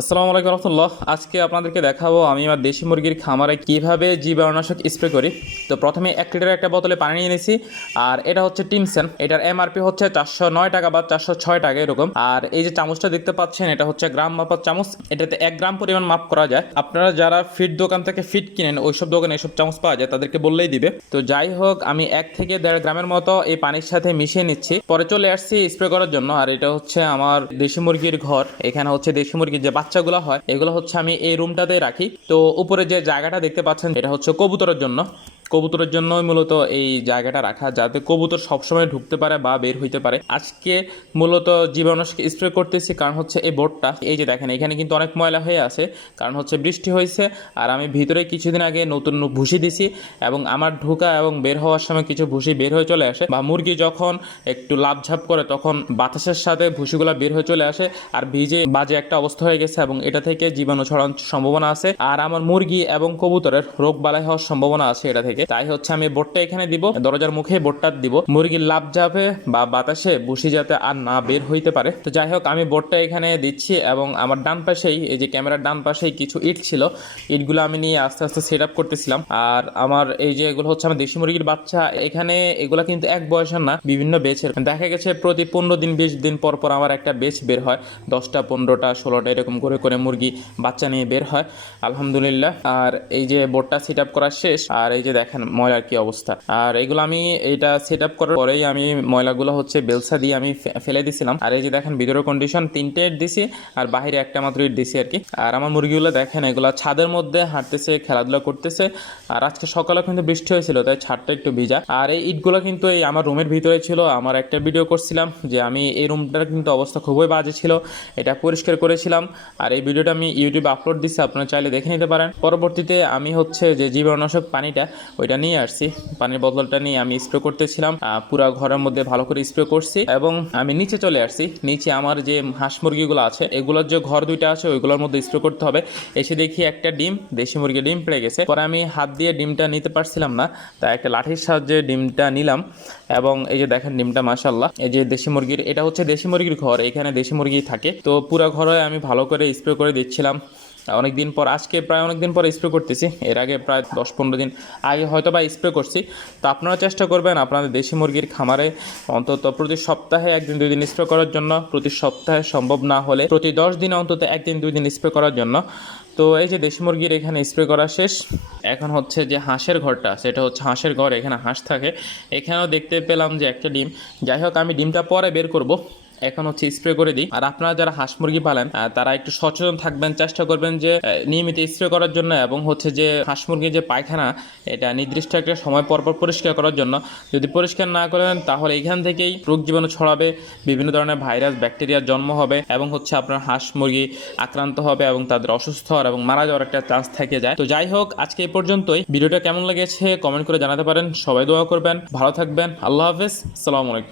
আসসালামু আলাইকুম রহমতুল্লাহ। আজকে আপনাদেরকে দেখাবো আমি আমার দেশি মুরগির খামারে কীভাবে জীবাণুনাশক স্প্রে করি। তো প্রথমে এক লিটার একটা বোতলে পানি নিয়ে নিয়েছি, আর এটা হচ্ছে টিমসেন। এটার এমআরপি হচ্ছে চারশো নয় টাকা বা চারশো ছয় টাকা এরকম। আর এই যে চামচটা দেখতে পাচ্ছেন, এটা হচ্ছে গ্রাম মাপার চামচ। এটাতে এক গ্রাম পরিমাণ মাপ করা যায়। আপনারা যারা ফিট দোকান থেকে ফিট কিনেন, ওইসব দোকানে এইসব চামচ পাওয়া যায়, তাদেরকে বললেই দিবে। তো যাই হোক, আমি এক থেকে দেড় গ্রামের মতো এই পানির সাথে মিশিয়ে নিচ্ছি। পরে চলে আসছি স্প্রে করার জন্য। আর এটা হচ্ছে আমার দেশি মুরগির ঘর। এখানে হচ্ছে দেশি মুরগির যে বাচ্চাগুলো হয়, এগুলো হচ্ছে আমি এই রুমটাতে রাখি। তো উপরে যে জায়গাটা দেখতে পাচ্ছেন, এটা হচ্ছে কবুতরের জন্য। কবুতরের জন্যই মূলত এই জায়গাটা রাখা, যাতে কবুতর সবসময় ঢুকতে পারে বা বের হইতে পারে। আজকে মূলত জীবাণুনাশক স্প্রে করতেছি কারণ হচ্ছে এই বোর্ডটা এই যে দেখেন, এখানে কিন্তু অনেক ময়লা হয়ে আছে, কারণ হচ্ছে বৃষ্টি হয়েছে আর আমি ভিতরে কিছুদিন আগে নতুন ভুসি দিছি এবং আমার ঢোকা এবং বের হওয়ার সময় কিছু ভুসি বের হয়ে চলে আসে বা মুরগি যখন একটু লাভঝাপ করে তখন বাতাসের সাথে ভুসিগুলো বের হয়ে চলে আসে আর ভিজে বাজে একটা অবস্থা হয়ে গেছে এবং এটা থেকে জীবাণু ছড়ানোর সম্ভাবনা আছে। আর আমার মুরগি এবং কবুতরের রোগ বালাই হওয়ার সম্ভাবনা আছে এটা থেকে। তাই হচ্ছে আমি বোর্ডটা এখানে দিব, দরজার মুখে বোর্ডটা দিব। মুরগির লাভ যাবে বা বাতাসে ভুসি যাতে আর না বের হইতে পারে। তো যাই হোক, আমি বোর্ডটা এখানে দিচ্ছি এবং আমার ডান পাশেই, এই যে ক্যামেরার ডান পাশেই কিছু ইট ছিল। ইটগুলো আমি নিয়ে আস্তে আস্তে সেট আপ করতেছিলাম। আর আমার এই যে এগুলো হচ্ছে আমার দেশি মুরগির বাচ্চা, এখানে এগুলো কিন্তু এক বয়সের না, বিভিন্ন বেচের। দেখা গেছে প্রতি পনেরো দিন, বিশ দিন পর পর আমার একটা বেচ বের হয়। দশটা, পনেরোটা, ষোলোটা, এরকম করে করে মুরগি বাচ্চা নিয়ে বের হয়। আলহামদুলিল্লাহ। আর এই যে বোর্ডটা সেট আপ করা শেষ। আর এই যে দেখেন ময়লার কি অবস্থা। আর এগুলো আমি এটা সেট আপ করার পরেই আমি ময়লাগুলো হচ্ছে বেলসা দিয়ে আমি ফেলে দিছিলাম। আর এই যে দেখেন ভিতরের কন্ডিশন তিনটে ইট দিছি, আর বাইরে একটা মাত্র ইট দিছি আর কি। আর আমার মুরগিগুলো দেখেন, এগুলো ছাদের মধ্যে হাঁটতেছে, খেলাধুলা করতেছে। আর আজকে সকালে কিন্তু বৃষ্টি হয়েছিল, তাই ছাদটা একটু ভিজা। আর এই ইটগুলো কিন্তু এই আমার রুমের ভিতরে ছিল। আমার একটা ভিডিও করছিলাম যে আমি এই রুমটার কিন্তু অবস্থা খুবই বাজে ছিল। এটা পরিষ্কার করেছিলাম। আর এই ভিডিওটা আমি ইউটিউবে আপলোড দিচ্ছি আপনারা চাইলে দেখে নিতে পারেন। পরবর্তীতে আমি হচ্ছে যে জীবাণুনাশক পানিটা ওইটা নিয়ে আসছি। পানির বোতলটা নিয়ে আমি স্প্রে করতেছিলাম। পুরা ঘরের মধ্যে ভালো করে স্প্রে করছি এবং আমি নিচে চলে আসছি। নিচে আমার যে হাঁস মুরগিগুলো আছে, এগুলোর যে ঘর দুইটা আছে, ওইগুলোর মধ্যে স্প্রে করতে হবে। এসে দেখি একটা ডিম, দেশি মুরগি ডিম পেড়ে গেছে। পরে আমি হাত দিয়ে ডিমটা নিতে পারছিলাম না তাই একটা লাঠির সাহায্যে ডিমটা নিলাম এবং এই যে দেখেন ডিমটা মাসাল্লাহ এই যে দেশি মুরগির, এটা হচ্ছে দেশি মুরগির ঘর, এখানে দেশি মুরগি থাকে। তো পুরো ঘরে আমি ভালো করে স্প্রে করে দিচ্ছিলাম। অনেক দিন পর, আজকে প্রায় অনেক দিন পর স্প্রে করতেছি। এর আগে প্রায় দশ পনেরো দিন আগে হয়তো বা স্প্রে করছি। তো আপনারা চেষ্টা করবেন আপনাদের দেশি মুরগির খামারে অন্তত প্রতি সপ্তাহে একদিন, দুই দিন স্প্রে করার জন্য। প্রতি সপ্তাহে সম্ভব না হলে প্রতি দশ দিনে অন্তত একদিন, দুই দিন স্প্রে করার জন্য। তো এই যে দেশি মুরগির এখানে স্প্রে করা শেষ। এখন হচ্ছে যে হাঁসের ঘরটা, সেটা হচ্ছে হাঁসের ঘর, এখানে হাঁস থাকে। এখানেও দেখতে পেলাম যে একটা ডিম। যাই হোক, আমি ডিমটা পরে বের করব। এখন হচ্ছে স্প্রে করে দিই। আর আপনারা যারা হাঁস মুরগি পালেন তারা একটু সচেতন থাকবেন, চেষ্টা করবেন যে নিয়মিত স্প্রে করার জন্য এবং হচ্ছে যে, হাঁস মুরগির যে পায়খানা, এটা নির্দিষ্ট একটা সময় পর পর পরিষ্কার করার জন্য। যদি পরিষ্কার না করেন, তাহলে এখান থেকেই রোগ জীবাণু ছড়াবে, বিভিন্ন ধরনের ভাইরাস ব্যাকটেরিয়ার জন্ম হবে এবং হচ্ছে আপনার হাঁস মুরগি আক্রান্ত হবে এবং তাদের অসুস্থ হওয়ার এবং মারা যাওয়ার একটা চান্স থেকে যায়। তো যাই হোক, আজকে এই পর্যন্তই। ভিডিওটা কেমন লেগেছে কমেন্ট করে জানাতে পারেন। সবাই দোয়া করবেন, ভালো থাকবেন। আল্লাহ হাফেজ। সালামু আলাইকুম।